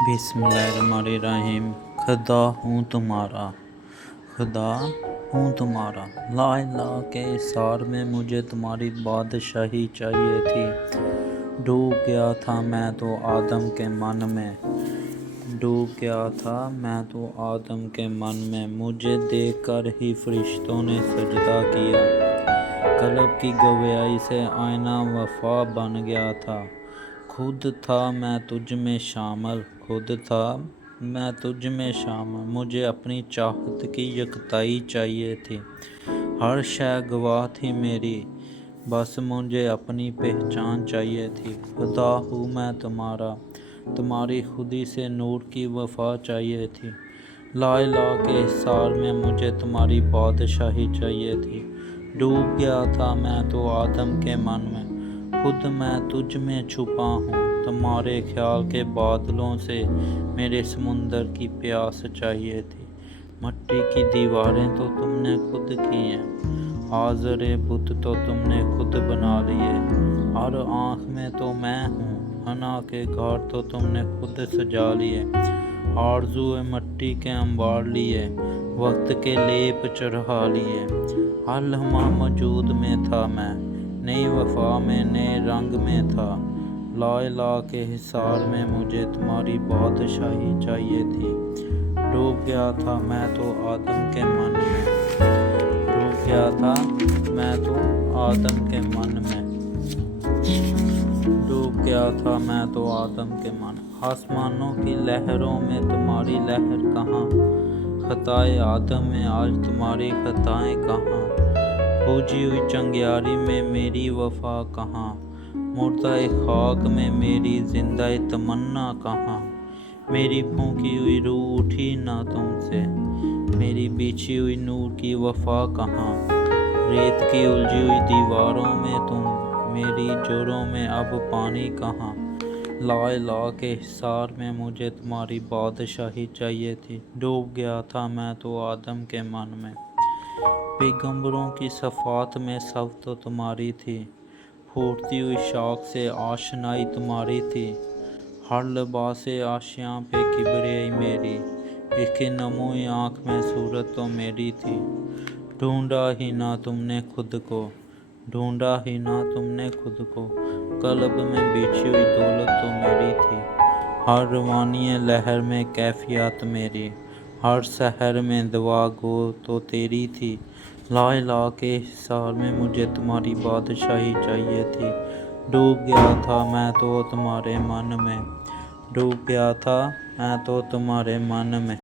बिस्मिल्लाहिर्रहमानिर्रहीम। खुदा हूँ तुम्हारा, खुदा हूँ तुम्हारा, ला इलाहा के इसार में मुझे तुम्हारी बादशाही चाहिए थी। डूब गया था मैं तो आदम के मन में, डूब गया था मैं तो आदम के मन में, मुझे देख कर ही फरिश्तों ने सजदा किया। कल्ब की गवाही से आईना वफा बन गया था। खुद था मैं तुझ में शामिल, खुद था मैं तुझ में शामिल, मुझे अपनी चाहत की यकताई चाहिए थी। हर शय गवाह थी मेरी, बस मुझे अपनी पहचान चाहिए थी। खुदा हूँ मैं तुम्हारा, तुम्हारी खुदी से नूर की वफा चाहिए थी। ला इलाहा के हिसार में मुझे तुम्हारी बादशाही चाहिए थी। डूब गया था मैं तो आदम के मन में, खुद मैं तुझ में छुपा हूँ। तुम्हारे ख्याल के बादलों से मेरे समुंदर की प्यास चाहिए थी। मिट्टी की दीवारें तो तुमने खुद की हैं, हाज़िर बुत तो तुमने खुद बना लिए। हर आँख में तो मैं हूँ, हना के घर तो तुमने खुद सजा लिए। आरज़ूए मिट्टी के अंबार लिए, वक्त के लेप चढ़ा लिए। हर लम्हा मौजूद में था मैं, नई वफा में नए रंग में था। ला इलाहा के हिसार में मुझे तुम्हारी बादशाही चाहिए थी। डूब गया था मैं तो आदम के मन में, डूब गया था मैं तो आदम के मन में, डूब गया था मैं तो आदम के मन। आसमानों की लहरों में तुम्हारी लहर कहाँ, खताए आदम में आज तुम्हारी खताएं कहाँ। पूजी हुई चंगियारी में मेरी वफा कहाँ, मुर्दा खाक में मेरी जिंदा तमन्ना कहाँ। मेरी फूंकी हुई रूह उठी ना तुमसे, मेरी बिछी हुई नूर की वफा कहाँ। रेत की उलझी हुई दीवारों में तुम, मेरी जोरों में अब पानी कहाँ। ला इलाहा के हिसार में मुझे तुम्हारी बादशाही चाहिए थी। डूब गया था मैं तो आदम के मन में। पैगंबरों की सफ़ात में सब तो तुम्हारी थी, फूटती हुई शाख से आशनाई तुम्हारी थी। हर लिबास आशियाँ पे किबरियाई मेरी, एक नमोई आँख में सूरत तो मेरी थी। ढूंढा ही ना तुमने खुद को, ढूंढा ही ना तुमने खुद को, कल्ब में बिछी हुई दौलत तो मेरी थी। हर रवानी लहर में कैफियत मेरी, हर शहर में दवा गो तो तेरी थी। ला इलाहा के हिसार में मुझे तुम्हारी बादशाही चाहिए थी। डूब गया था मैं तो तुम्हारे मन में, डूब गया था मैं तो तुम्हारे मन में।